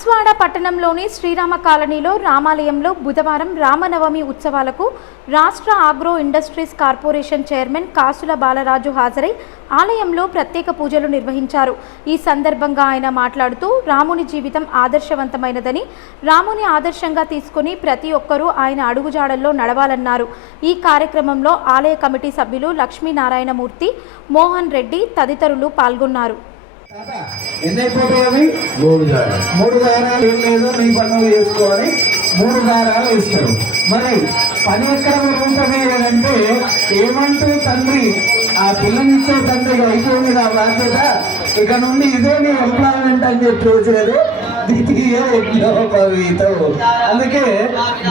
బాన్స్వాడ పట్టణంలోని శ్రీరామ కాలనీలో రామాలయంలో బుధవారం రామనవమి ఉత్సవాలకు రాష్ట్ర ఆగ్రో ఇండస్ట్రీస్ కార్పొరేషన్ చైర్మన్ కాసుల బాలరాజు హాజరై ఆలయంలో ప్రత్యేక పూజలు నిర్వహించారు. ఈ సందర్భంగా ఆయన మాట్లాడుతూ రాముని జీవితం ఆదర్శవంతమైనదని, రాముని ఆదర్శంగా తీసుకుని ప్రతి ఒక్కరూ ఆయన అడుగుజాడల్లో నడవాలన్నారు. ఈ కార్యక్రమంలో ఆలయ కమిటీ సభ్యులు లక్ష్మీనారాయణమూర్తి, మోహన్ రెడ్డి తదితరులు పాల్గొన్నారు. ఎన్నైపోతాయి? మూడు దారాలు ఏం లేదు, నీ పనులు చేసుకోవాలి. 3 దారాలు ఇస్తారు. మరి పని ఎక్కడ ఉంటుంది అంటే ఏమంటూ తండ్రి ఆ పిల్లనిచ్చే తండ్రికి అయిపోయింది నా బాధ్యత, ఇక నుండి ఇదే నీ ఎంప్లాయ్మెంట్ అని చెప్పి వచ్చేది అందుకే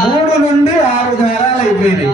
3 నుండి 6 దారాలు అయిపోయినాయి.